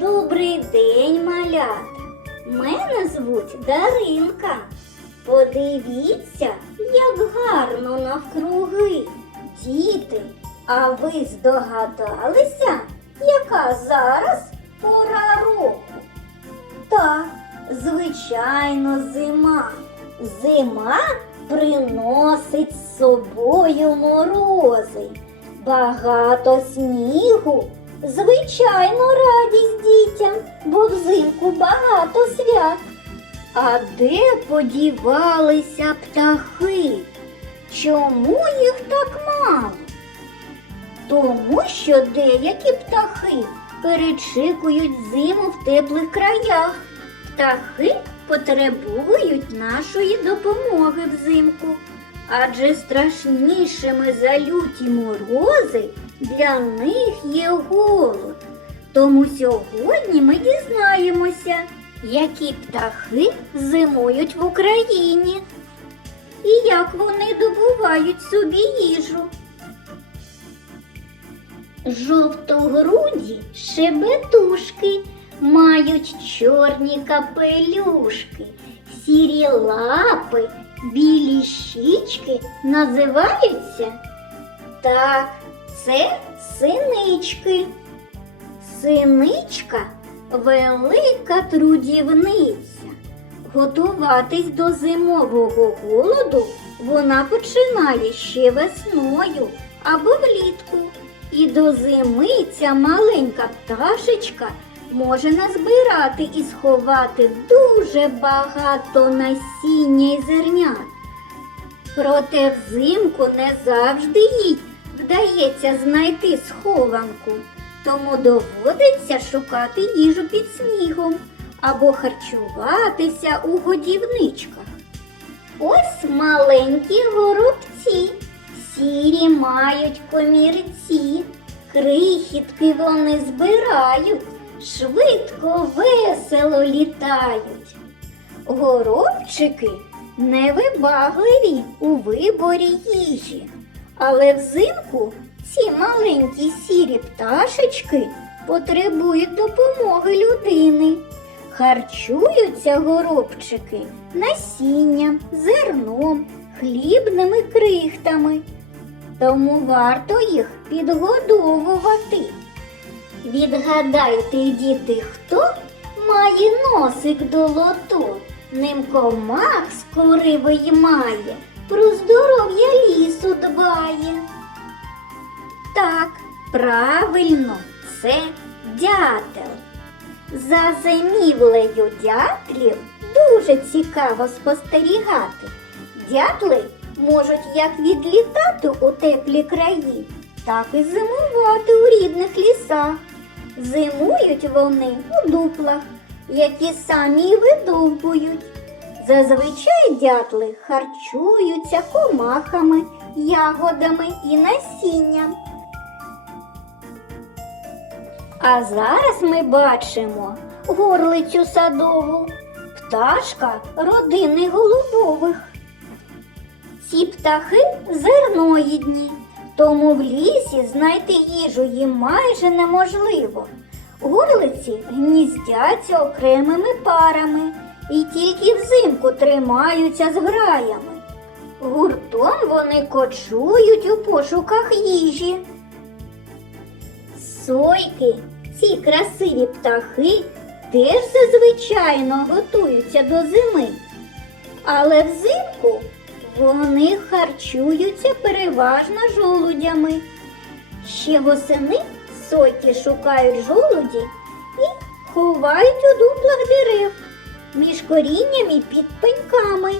Добрий день, малята. Мене звуть Даринка. Подивіться, як гарно навкруги. Діти, а ви здогадалися, яка зараз пора року? Так, звичайно, зима. Зима приносить з собою морози, багато снігу. Звичайно, радість дітям, бо взимку багато свят. А де подівалися птахи? Чому їх так мало? Тому що деякі птахи перечікують зиму в теплих краях. Птахи потребують нашої допомоги взимку, адже страшнішими за люті морози для них є голод. Тому сьогодні ми дізнаємося, які птахи зимують в Україні і як вони добувають собі їжу. Жовтогруді шебетушки мають чорні капелюшки, сірі лапи, білі щічки називаються. Так, це синички. Синичка велика трудівниця. Готуватись до зимового голоду вона починає ще весною або влітку. І до зими ця маленька пташечка може назбирати і сховати дуже багато насіння й зернят. Проте взимку не завжди їй вдається знайти схованку, тому доводиться шукати їжу під снігом або харчуватися у годівничках. Ось маленькі горобці, сірі мають комірці, крихітки вони збирають, швидко, весело літають. Горобчики невибагливі у виборі їжі, але взимку ці маленькі сірі пташечки потребують допомоги людини. Харчуються горобчики насінням, зерном, хлібними крихтами. Тому варто їх підгодовувати. Відгадайте, діти, хто має носик долото, ним комах скоривий має, про здоров'я лісу дбає. Так, правильно, це дятел. За зимівлею дятлів дуже цікаво спостерігати. Дятли можуть як відлітати у теплі краї, так і зимувати у рідних лісах. Зимують вони у дуплах, які самі видовбують. Зазвичай дятли харчуються комахами, ягодами і насінням. А зараз ми бачимо горлицю садову, пташка родини голубових. Ці птахи зерноїдні, тому в лісі знайти їжу їм майже неможливо. Горлиці гніздяться окремими парами і тільки взимку тримаються з граями. Гуртом вони кочують у пошуках їжі. Сойки, ці красиві птахи, теж зазвичайно готуються до зими. Але взимку вони харчуються переважно жолудями. Ще восени сойки шукають жолуді і ховають у дуплах дерев між коріннями і під пеньками.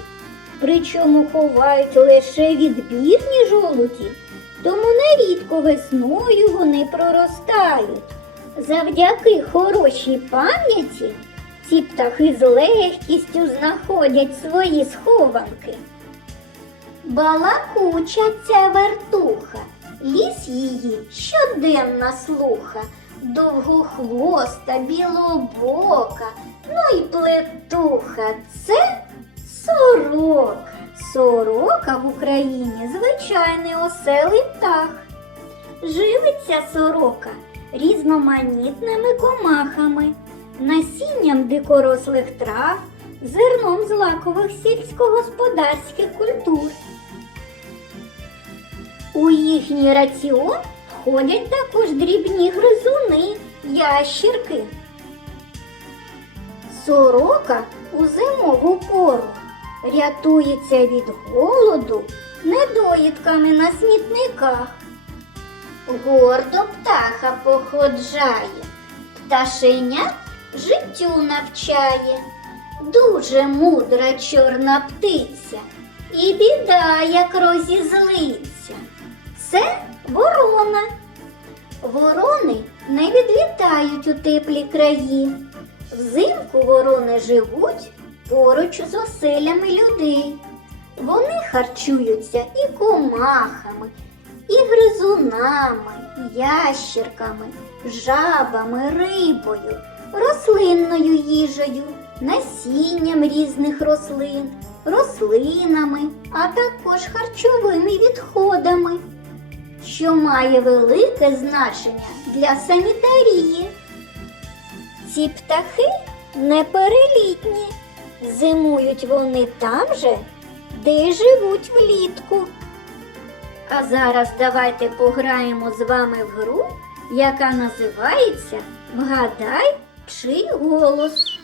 Причому ховають лише відбірні жолуді, тому нерідко весною вони проростають. Завдяки хорошій пам'яті ці птахи з легкістю знаходять свої схованки. Балакуча ця вертуха, ліс її щоденна слуха, довгохвоста, білобока, ну й плетуха. Це сорока. Сорока в Україні звичайний оселий птах. Живиться сорока різноманітними комахами, насінням дикорослих трав, зерном злакових сільськогосподарських культур. У їхній раціон входять також дрібні гризуни, ящірки. Сорока у зимову пору рятується від голоду недоїдками на смітниках. Гордо птаха походжає, пташеня життю навчає. Дуже мудра чорна птиця, і біда, як розізлиться. Це ворона. Ворони не відлітають у теплі краї. Взимку ворони живуть поруч з оселями людей. Вони харчуються і комахами, і гризунами, ящірками, жабами, рибою, рослинною їжею, насінням різних рослин, рослинами, а також харчовими відходами, що має велике значення для санітарії. Ці птахи неперелітні. Зимують вони там же, де живуть влітку. А зараз давайте пограємо з вами в гру, яка називається Вгадай, чий голос.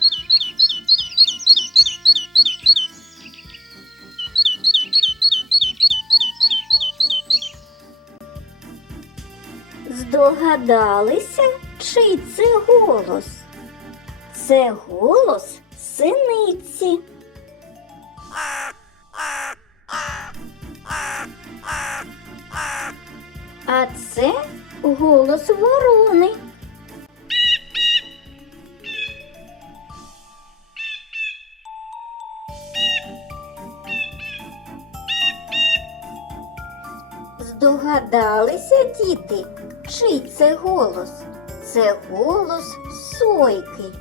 Здогадалися, чий це голос? Це голос синиці. А це голос ворони. Здогадалися, діти, чий це голос? Це голос сойки.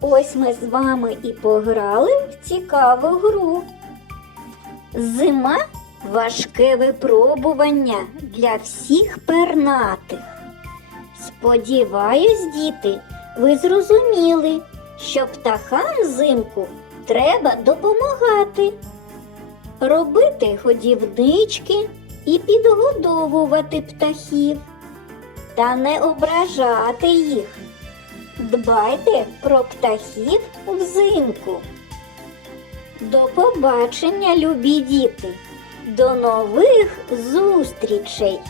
Ось ми з вами і пограли в цікаву гру. Зима важке випробування для всіх пернатих. Сподіваюсь, діти, ви зрозуміли, що птахам взимку треба допомагати, робити годівнички і підгодовувати птахів та не ображати їх. Дбайте про птахів взимку. До побачення, любі діти! До нових зустрічей!